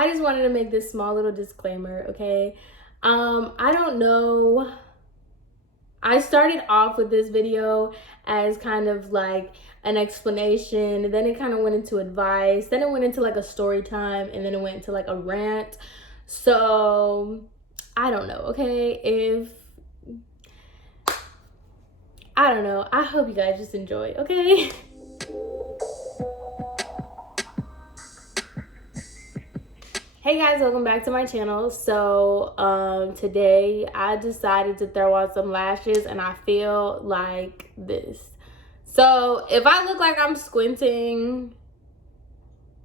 I just wanted to make this small little disclaimer, okay? I don't know. I started off with this video as kind of like an explanation, and then it kind of went into advice, then it went into like a story time, and then it went into like a rant. So I don't know, okay? I don't know. I hope you guys just enjoy, okay? Hey guys, welcome back to my channel. So today I decided to throw on some lashes, and I feel like this. So if I look like I'm squinting,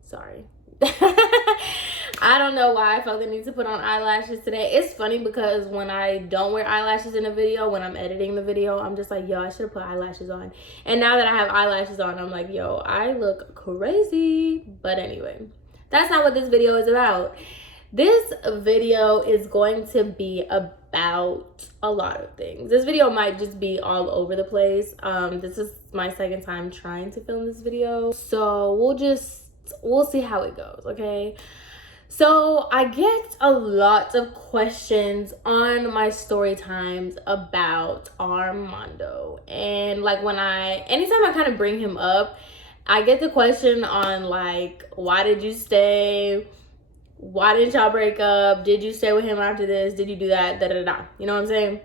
sorry. I don't know why I felt the need to put on eyelashes today. It's funny because when I don't wear eyelashes in a video, when I'm editing the video, I'm just like, yo, I should have put eyelashes on. And now that I have eyelashes on, I'm like, yo, I look crazy. But anyway, that's not what this video is about. This video is going to be about a lot of things. This video might just be all over the place. This is my second time trying to film this video, so we'll see how it goes, okay? So I get a lot of questions on my story times about Armando, and like anytime I kind of bring him up, I get the question on like, why did you stay? Why didn't y'all break up? Did you stay with him after this? Did you do that? Da da da. You know what I'm saying?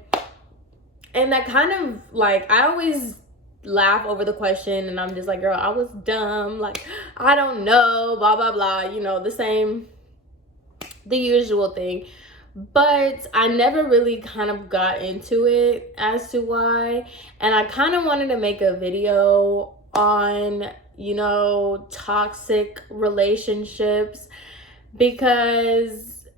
And that kind of like, I always laugh over the question, and I'm just like, girl, I was dumb. Like, I don't know, blah, blah, blah. You know, the usual thing. But I never really kind of got into it as to why. And I kind of wanted to make a video on, you know, toxic relationships, because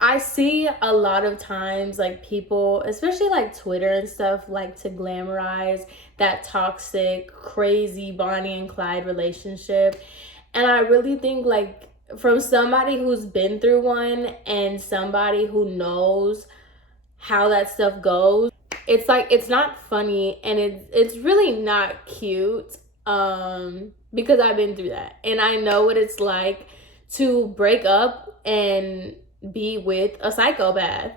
I see a lot of times like people, especially like Twitter and stuff, like to glamorize that toxic, crazy Bonnie and Clyde relationship. And I really think, like, from somebody who's been through one and somebody who knows how that stuff goes, it's like, it's not funny, and it's really not cute, because I've been through that, and I know what it's like to break up and be with a psychopath.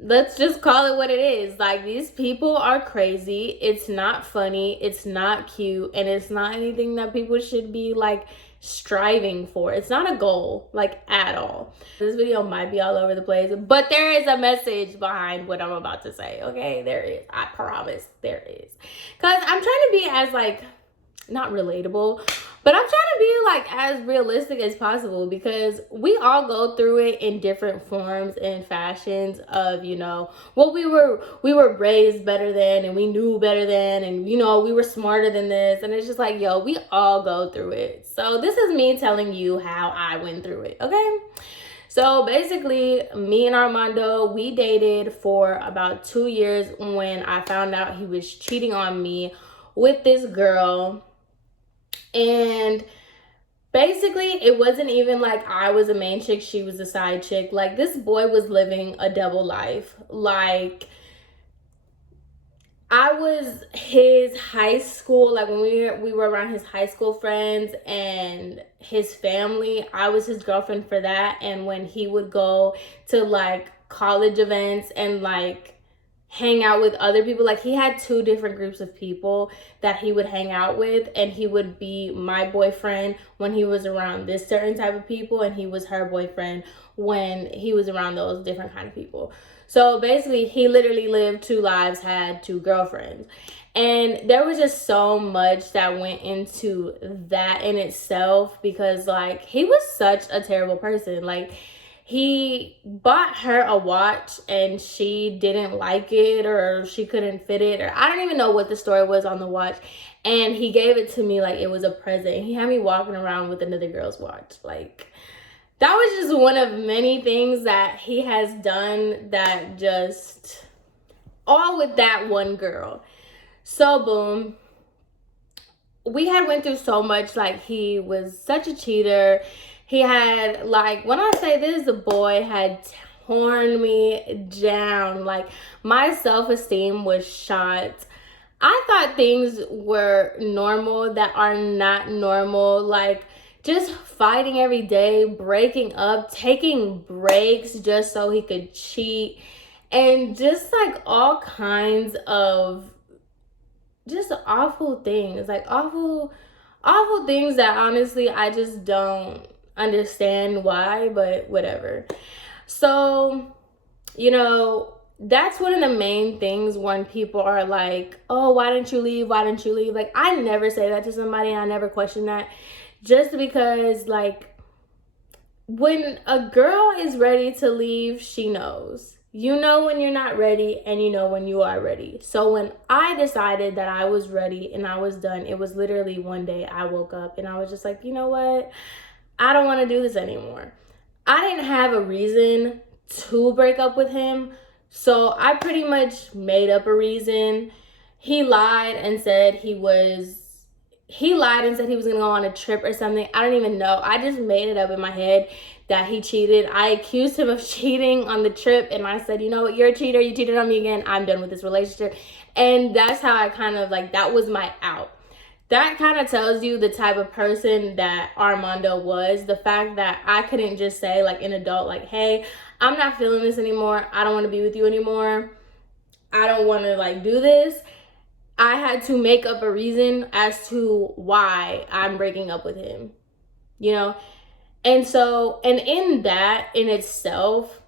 Let's just call it what it is. Like, these people are crazy. It's not funny, it's not cute, and it's not anything that people should be like striving for. It's not a goal, like, at all. This video might be all over the place, but there is a message behind what I'm about to say, okay? There is. I promise there is. Because I'm trying to be as, like, not relatable, but I'm trying to be like as realistic as possible, because we all go through it in different forms and fashions of, you know, well, we were raised better than, and we knew better than, and, you know, we were smarter than this, and it's just like, yo, we all go through it. So this is me telling you how I went through it, okay? So basically, me and Armando, we dated for about 2 years when I found out he was cheating on me with this girl. And basically, it wasn't even like I was a main chick, she was a side chick. Like, this boy was living a double life. Like, I was his high school, like when we were around his high school friends and his family, I was his girlfriend for that. And when he would go to like college events and like hang out with other people, like, he had 2 different groups of people that he would hang out with, and he would be my boyfriend when he was around this certain type of people, and he was her boyfriend when he was around those different kind of people. So basically, he literally lived 2 lives, had 2 girlfriends, and there was just so much that went into that in itself, because like, he was such a terrible person. Like, he bought her a watch and she didn't like it, or she couldn't fit it, or I don't even know what the story was on the watch, and he gave it to me like it was a present. He had me walking around with another girl's watch. Like, that was just one of many things that he has done, that just all with that one girl. So boom, we had went through so much. Like, he was such a cheater. He had, like, when I say this, the boy had torn me down. Like, my self-esteem was shot. I thought things were normal that are not normal. Like, just fighting every day, breaking up, taking breaks just so he could cheat, and just like all kinds of just awful things, like awful things that honestly I just don't understand why, but whatever. So, you know, that's one of the main things when people are like, oh, why didn't you leave? Why didn't you leave? Like, I never say that to somebody, and I never question that, just because, like, when a girl is ready to leave, she knows. You know when you're not ready, and you know when you are ready. So when I decided that I was ready and I was done, it was literally one day I woke up and I was just like, you know what? I don't want to do this anymore. I didn't have a reason to break up with him, so I pretty much made up a reason. He lied and said he was gonna go on a trip or something. I don't even know. I just made it up in my head that he cheated. I accused him of cheating on the trip, and I said, you know what, you're a cheater. You cheated on me again. I'm done with this relationship. And that's how I kind of like, that was my out. That kind of tells you the type of person that Armando was. The fact that I couldn't just say, like, an adult, like, hey, I'm not feeling this anymore. I don't want to be with you anymore. I don't want to, like, do this. I had to make up a reason as to why I'm breaking up with him, you know? And so, and in that, in itself,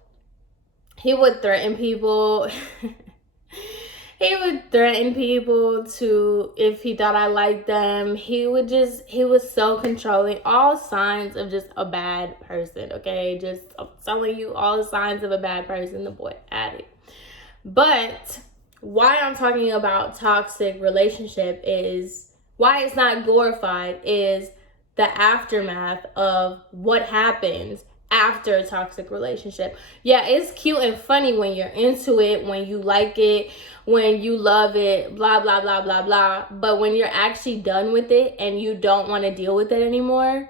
he would threaten people. He would threaten people to, if he thought I liked them. He was so controlling. All signs of just a bad person, okay? Just, I'm telling you, all the signs of a bad person, the boy had it. But why I'm talking about toxic relationship is, why it's not glorified, is the aftermath of what happens after a toxic relationship. Yeah, it's cute and funny when you're into it, when you like it, when you love it, blah, blah, blah, blah, blah. But when you're actually done with it and you don't want to deal with it anymore,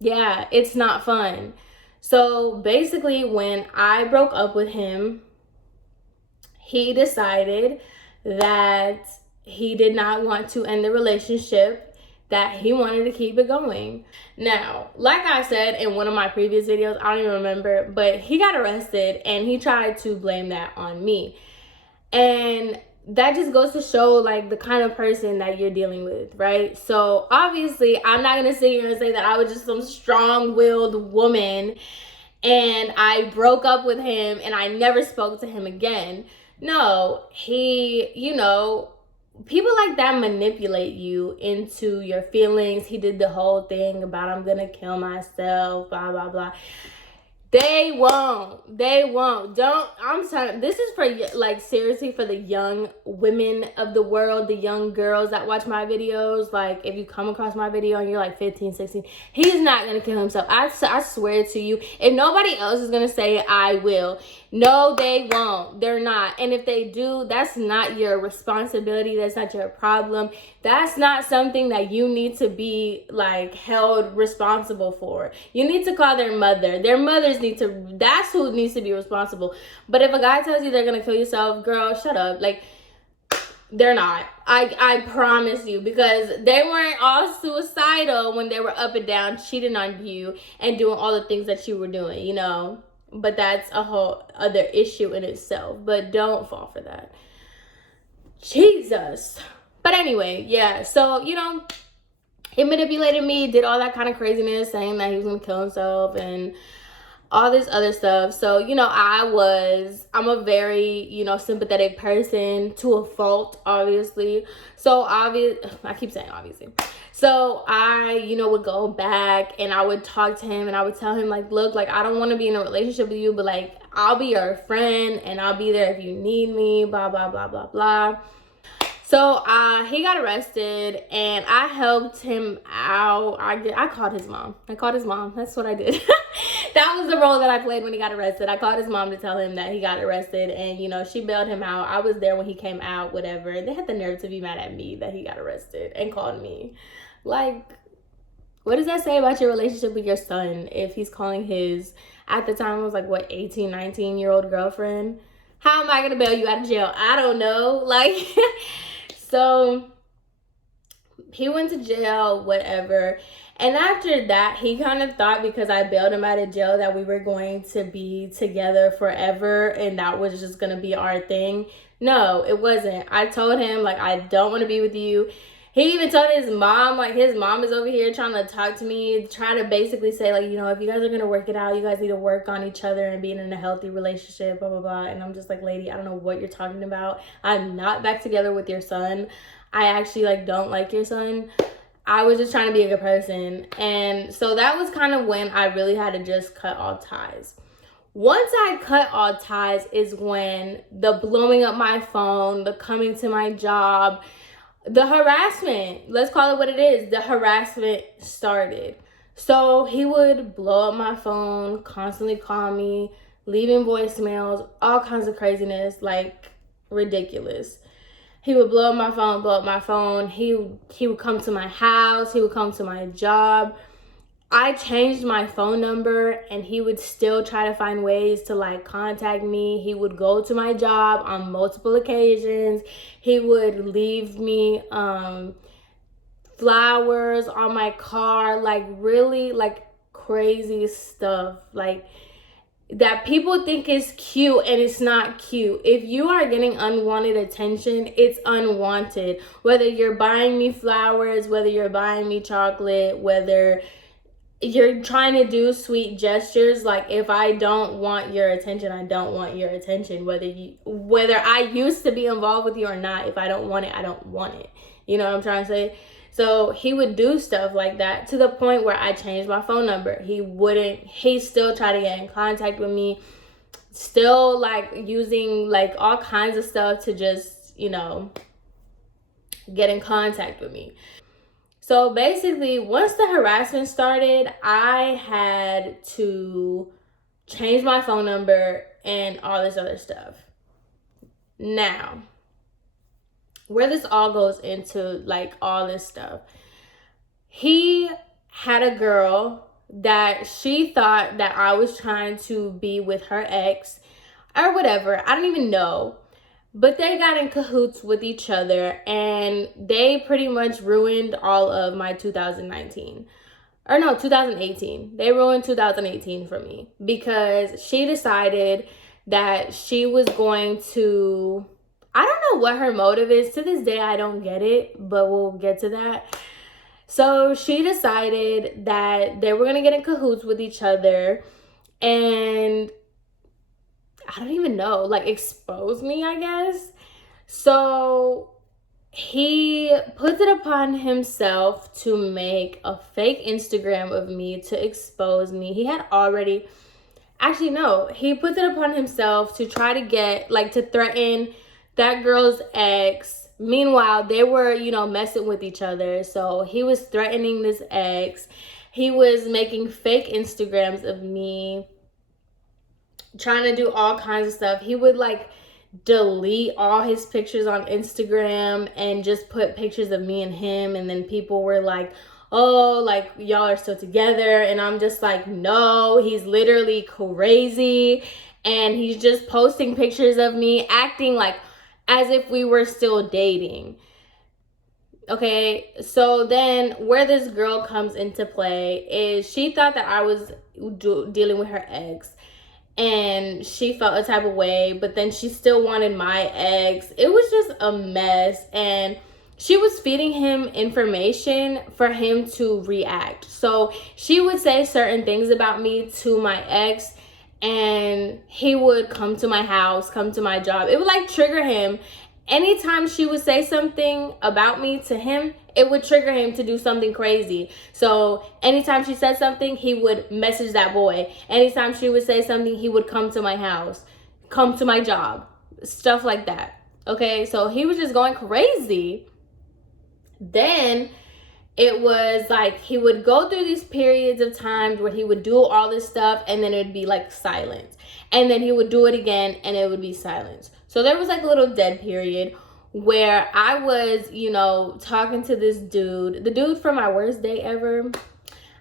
yeah, it's not fun. So basically, when I broke up with him, he decided that he did not want to end the relationship, that he wanted to keep it going. Now, like I said in one of my previous videos, I don't even remember, but he got arrested and he tried to blame that on me. And that just goes to show, like, the kind of person that you're dealing with, right? So obviously, I'm not gonna sit here and say that I was just some strong-willed woman and I broke up with him and I never spoke to him again. No, he, you know, people like that manipulate you into your feelings. He did the whole thing about, I'm gonna kill myself, blah, blah, blah. They won't. Don't. I'm sorry. This is for, like, seriously, for the young women of the world, the young girls that watch my videos. Like, if you come across my video and you're like 15, 16, he's not going to kill himself. I swear to you. If nobody else is going to say it, I will. No, they won't. They're not. And if they do, that's not your responsibility. That's not your problem. That's not something that you need to be, like, held responsible for. You need to call their mother. Their mothers need to, that's who needs to be responsible. But if a guy tells you they're gonna kill yourself, girl, shut up. Like, they're not. I promise you, because they weren't all suicidal when they were up and down cheating on you and doing all the things that you were doing, you know. But that's a whole other issue in itself. But don't fall for that. Jesus. But anyway, yeah. So, you know, he manipulated me, did all that kind of craziness, saying that he was gonna kill himself and all this other stuff. So, you know, I'm a very, you know, sympathetic person to a fault, obviously. So I keep saying obviously. So I, you know, would go back and I would talk to him and I would tell him, like, look, like, I don't want to be in a relationship with you, but, like, I'll be your friend and I'll be there if you need me, blah, blah, blah, blah, blah. So he got arrested and I helped him out. I called his mom. That's what I did. That was the role that I played when he got arrested. I called his mom to tell him that he got arrested, and, you know, she bailed him out. I was there when he came out, whatever. They had the nerve to be mad at me that he got arrested and called me. Like, what does that say about your relationship with your son if he's calling his, at the time, it was like, what, 18, 19-year-old girlfriend? How am I going to bail you out of jail? I don't know. Like, so he went to jail, whatever. And after that, he kind of thought because I bailed him out of jail that we were going to be together forever and that was just going to be our thing. No, it wasn't. I told him, like, I don't want to be with you. He even told his mom, like, his mom is over here trying to talk to me, trying to basically say, like, you know, if you guys are going to work it out, you guys need to work on each other and being in a healthy relationship, blah, blah, blah. And I'm just like, lady, I don't know what you're talking about. I'm not back together with your son. I actually, like, don't like your son. I was just trying to be a good person. And so that was kind of when I really had to just cut all ties. Once I cut all ties is when the blowing up my phone, the coming to my job, the harassment, let's call it what it is, the harassment started. So he would blow up my phone, constantly call me, leaving voicemails, all kinds of craziness, like ridiculous. He would blow up my phone. He would come to my house. He would come to my job. I changed my phone number and he would still try to find ways to like contact me. He would go to my job on multiple occasions. He would leave me flowers on my car, like really like crazy stuff. Like that people think is cute and it's not cute. If you are getting unwanted attention, it's unwanted. Whether you're buying me flowers, whether you're buying me chocolate, whether you're trying to do sweet gestures, like if I don't want your attention, I don't want your attention. Whether I used to be involved with you or not, if I don't want it, I don't want it. You know what I'm trying to say? So he would do stuff like that to the point where I changed my phone number. He still tried to get in contact with me, still like using like all kinds of stuff to just, you know, get in contact with me. So basically, once the harassment started, I had to change my phone number and all this other stuff. Now, where this all goes into like all this stuff, he had a girl that she thought that I was trying to be with her ex or whatever. I don't even know. But they got in cahoots with each other and they pretty much ruined all of my 2019. Or no, 2018. They ruined 2018 for me because she decided that she was going to, I don't know what her motive is. To this day, I don't get it, but we'll get to that. So she decided that they were going to get in cahoots with each other and I don't even know, like expose me, I guess. So he puts it upon himself to make a fake Instagram of me to expose me. He had already, actually no, he puts it upon himself to try to get, like to threaten that girl's ex. Meanwhile, they were, you know, messing with each other. So he was threatening this ex. He was making fake Instagrams of me, trying to do all kinds of stuff. He would like delete all his pictures on Instagram and just put pictures of me and him, and then people were like, oh, like y'all are still together, and I'm just like, no, he's literally crazy, and he's just posting pictures of me acting like as if we were still dating. Okay, so then where this girl comes into play is she thought that I was dealing with her ex and she felt a type of way, but then she still wanted my ex. It was just a mess, and she was feeding him information for him to react. So she would say certain things about me to my ex, and he would come to my house, come to my job. It would like trigger him. Anytime she would say something about me to him, it would trigger him to do something crazy. So anytime she said something, he would message that boy. Anytime she would say something, he would come to my house, come to my job, stuff like that. Okay, so he was just going crazy. Then it was like he would go through these periods of times where he would do all this stuff and then it would be like silence. And then he would do it again and it would be silence. So there was like a little dead period where I was, you know, talking to this dude, the dude from my worst day ever.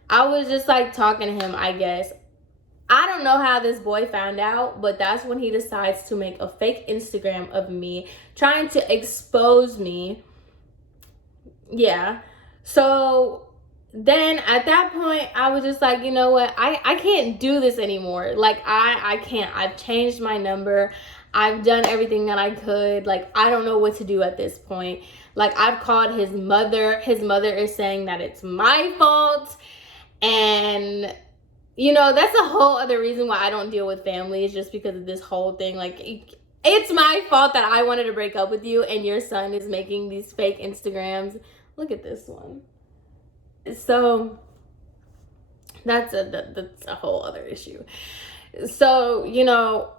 I was just like talking to him, I guess. I don't know how this boy found out, but that's when he decides to make a fake Instagram of me, trying to expose me. Yeah. So then at that point, I was just like, you know what? I can't do this anymore. Like, I can't. I've changed my number. I've done everything that I could. Like, I don't know what to do at this point. Like, I've called his mother. His mother is saying that it's my fault. And, you know, that's a whole other reason why I don't deal with families, just because of this whole thing. Like, it's my fault that I wanted to break up with you, and your son is making these fake Instagrams. Look at this one. So that's a whole other issue. So, you know,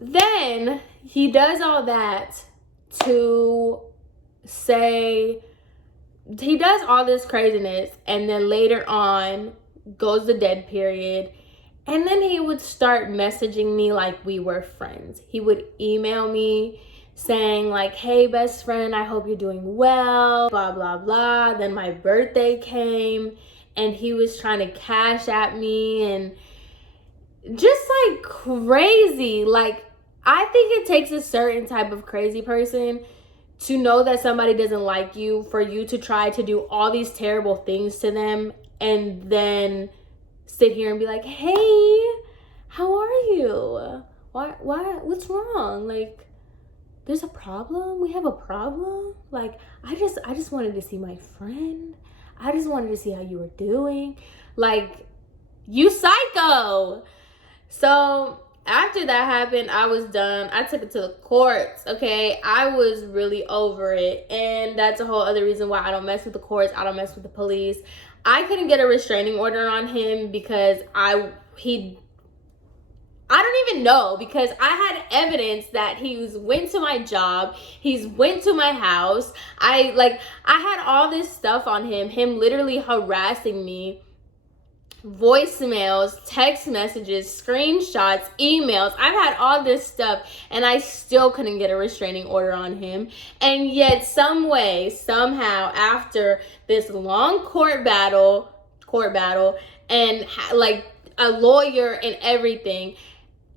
then he does all that to say, he does all this craziness, and then later on goes the dead period, and then he would start messaging me like we were friends. He would email me saying like, hey best friend, I hope you're doing well, blah blah blah. Then my birthday came and he was trying to cash at me, and just like crazy. Like, I think it takes a certain type of crazy person to know that somebody doesn't like you, for you to try to do all these terrible things to them, and then sit here and be like, hey, how are you? What's wrong? Like, there's a problem? We have a problem? Like, I just wanted to see my friend. I just wanted to see how you were doing. Like, you psycho. So after that happened, I was done. I took it to the courts, okay? I was really over it. And that's a whole other reason why I don't mess with the courts. I don't mess with the police. I couldn't get a restraining order on him because I don't even know, because I had evidence that he's went to my job, he's went to my house. I had all this stuff on him literally harassing me. Voicemails, text messages, screenshots, emails. I've had all this stuff, and I still couldn't get a restraining order on him. And yet, some way, somehow, after this long court battle, and like a lawyer and everything,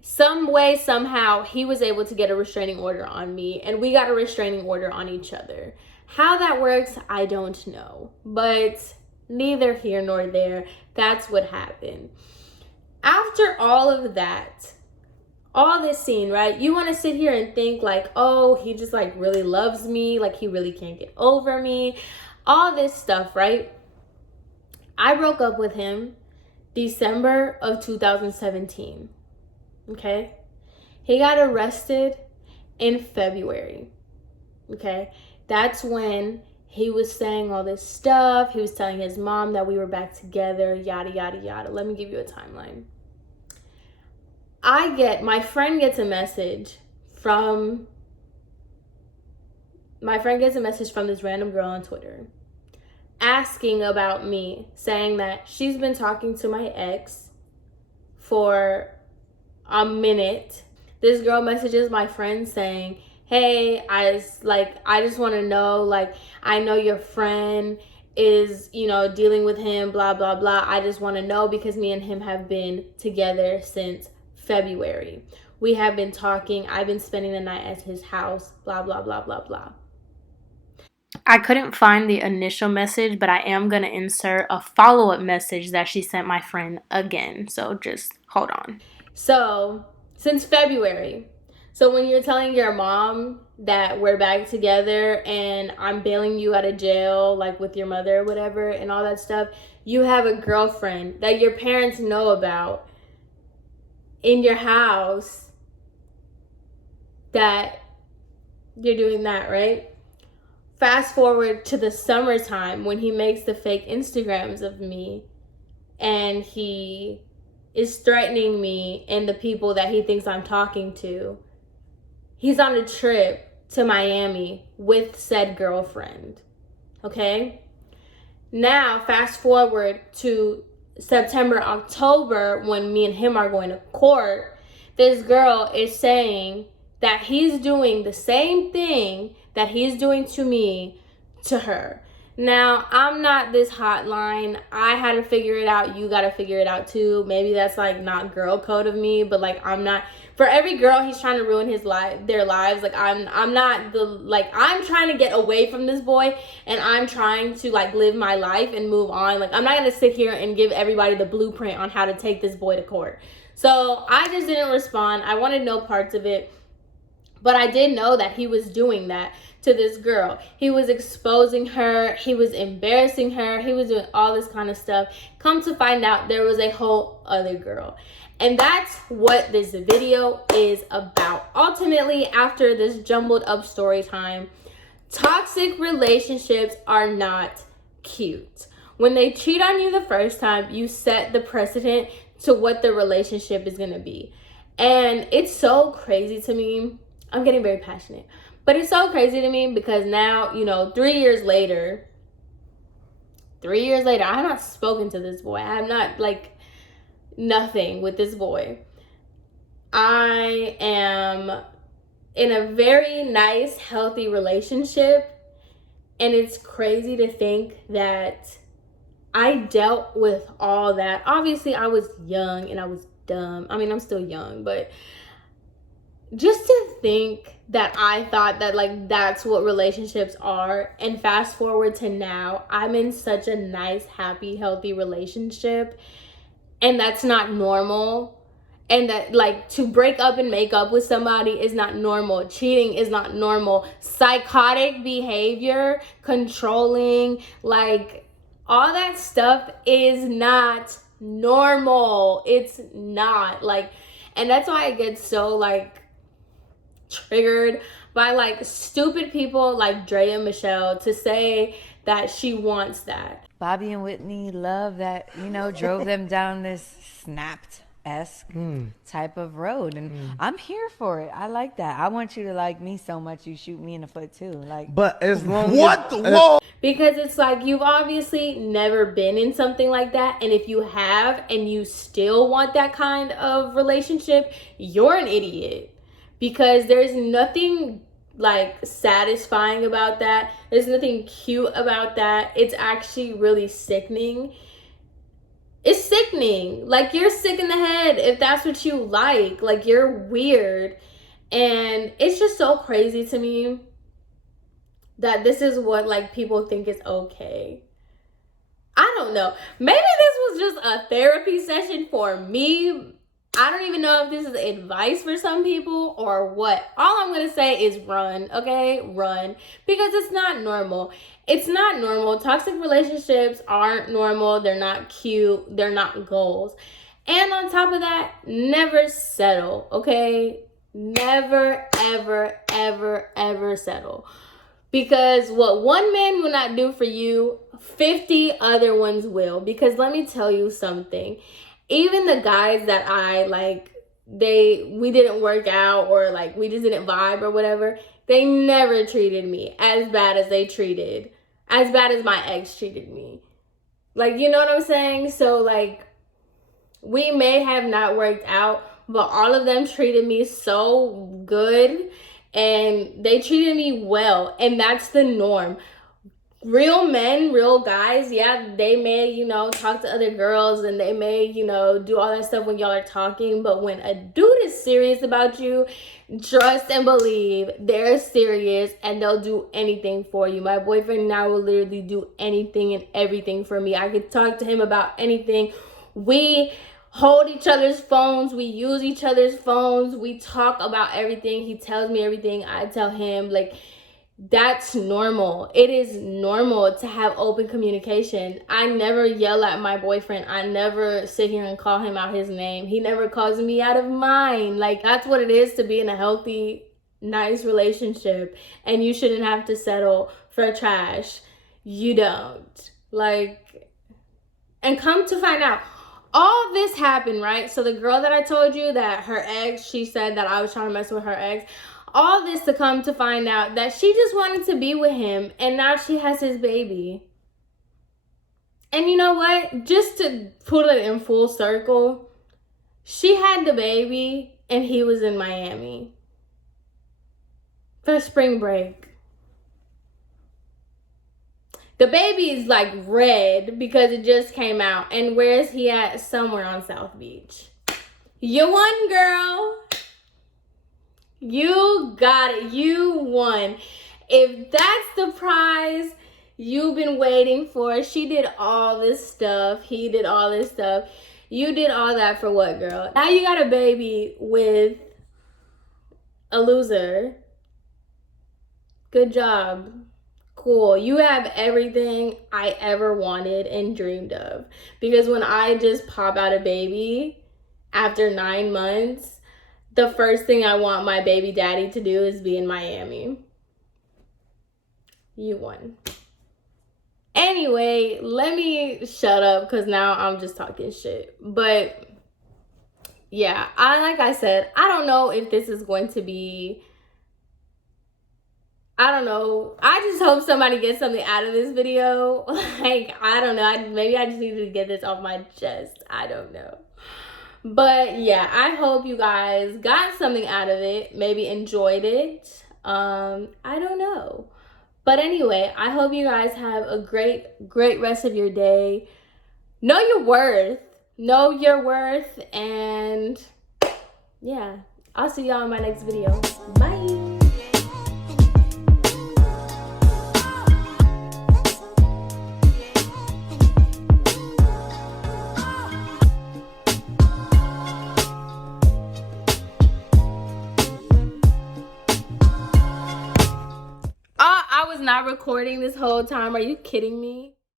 some way, somehow, he was able to get a restraining order on me, and we got a restraining order on each other. How that works, I don't know. But neither here nor there. That's what happened. After all of that, all this scene, right? You want to sit here and think like, oh, he just like really loves me, like he really can't get over me, all this stuff, right? I broke up with him December of 2017. Okay? He got arrested in February. Okay? That's when he was saying all this stuff. He was telling his mom that we were back together, yada, yada, yada. Let me give you a timeline. My friend gets a message from this random girl on Twitter asking about me, saying that she's been talking to my ex for a minute. This girl messages my friend saying, hey, I just want to know, like, I know your friend is, you know, dealing with him, blah, blah, blah. I just want to know because me and him have been together since February. We have been talking. I've been spending the night at his house, blah, blah, blah, blah, blah. I couldn't find the initial message, but I am going to insert a follow-up message that she sent my friend again. So just hold on. So, since February. So when you're telling your mom that we're back together and I'm bailing you out of jail, like with your mother or whatever and all that stuff, you have a girlfriend that your parents know about in your house that you're doing that, right? Fast forward to the summertime when he makes the fake Instagrams of me and he is threatening me and the people that he thinks I'm talking to. He's on a trip to Miami with said girlfriend, okay? Now, fast forward to September, October, when me and him are going to court, this girl is saying that he's doing the same thing that he's doing to me, to her. Now, I'm not this hotline. I had to figure it out. You got to figure it out too. Maybe that's like not girl code of me, but like I'm not, for every girl he's trying to ruin their lives. Like I'm not the, like I'm trying to get away from this boy and I'm trying to like live my life and move on. Like I'm not going to sit here and give everybody the blueprint on how to take this boy to court. So, I just didn't respond. I wanted no parts of it. But I did know that he was doing that to this girl. He was exposing her. He was embarrassing her. He was doing all this kind of stuff. Come to find out, there was a whole other girl. And that's what this video is about. Ultimately, after this jumbled up story time, toxic relationships are not cute. When they cheat on you the first time, you set the precedent to what the relationship is going to be. And it's so crazy to me. I'm getting very passionate. But it's so crazy to me because now, 3 years later, I have not spoken to this boy. I have not, nothing with this boy. I am in a very nice, healthy relationship. And it's crazy to think that I dealt with all that. Obviously, I was young and I was dumb. I mean, I'm still young, but just to think that I thought that that's what relationships are, and fast forward to now, I'm in such a nice, happy, healthy relationship, and that's not normal. And that to break up and make up with somebody is not normal. Cheating is not normal. Psychotic behavior, controlling, all that stuff is not normal. It's not and that's why I get so triggered by stupid people like Drea Michelle to say that she wants that. Bobby and Whitney love that, drove them down this Snapped-esque type of road. And I'm here for it. I like that. I want you to like me so much you shoot me in the foot too. But as long as because it's you've obviously never been in something like that, and if you have and you still want that kind of relationship, you're an idiot. Because there's nothing satisfying about that. There's nothing cute about that. It's actually really sickening. It's sickening. You're sick in the head if that's what you like. You're weird. And it's just so crazy to me that this is what people think is okay. I don't know. Maybe this was just a therapy session for me. I don't even know if this is advice for some people or what. All I'm going to say is run, okay? Run. Because it's not normal. It's not normal. Toxic relationships aren't normal. They're not cute. They're not goals. And on top of that, never settle, okay? Never, ever, ever, ever settle. Because what one man will not do for you, 50 other ones will. Because let me tell you something. Even the guys that I we didn't work out or we just didn't vibe or whatever, they never treated me as bad as my ex treated me. You know what I'm saying? So we may have not worked out, but all of them treated me so good and they treated me well, and that's the norm. Real men, real guys, yeah, they may, talk to other girls and they may, do all that stuff when y'all are talking. But when a dude is serious about you, trust and believe they're serious and they'll do anything for you. My boyfriend now will literally do anything and everything for me. I could talk to him about anything. We hold each other's phones. We use each other's phones. We talk about everything. He tells me everything. I tell him. That's normal. It is normal to have open communication. I never yell at my boyfriend. I never sit here and call him out his name. He never calls me out of mine. That's what it is to be in a healthy, nice relationship. And you shouldn't have to settle for trash. You don't. And come to find out, all this happened, right? So the girl that I told you that her ex, she said that I was trying to mess with her ex. All this to come to find out that she just wanted to be with him, and now she has his baby. And you know what? Just to put it in full circle, she had the baby and he was in Miami for spring break. The baby is like red because it just came out. And where is he at? Somewhere on South Beach. You won, girl. You got it. You won. If that's the prize you've been waiting for, she did all this stuff. He did all this stuff. You did all that for what, girl? Now you got a baby with a loser. Good job. Cool. You have everything I ever wanted and dreamed of. Because when I just pop out a baby after 9 months, the first thing I want my baby daddy to do is be in Miami. You won. Anyway, let me shut up because now I'm just talking shit. But yeah, like I said, I don't know if this is going to be, I don't know. I just hope somebody gets something out of this video. Like, I don't know. Maybe I just needed to get this off my chest. I don't know. But yeah, I hope you guys got something out of it. Maybe enjoyed it. I don't know. But anyway, I hope you guys have a great rest of your day. Know your worth. Know your worth. And yeah, I'll see y'all in my next video. Bye. I was not recording this whole time. Are you kidding me?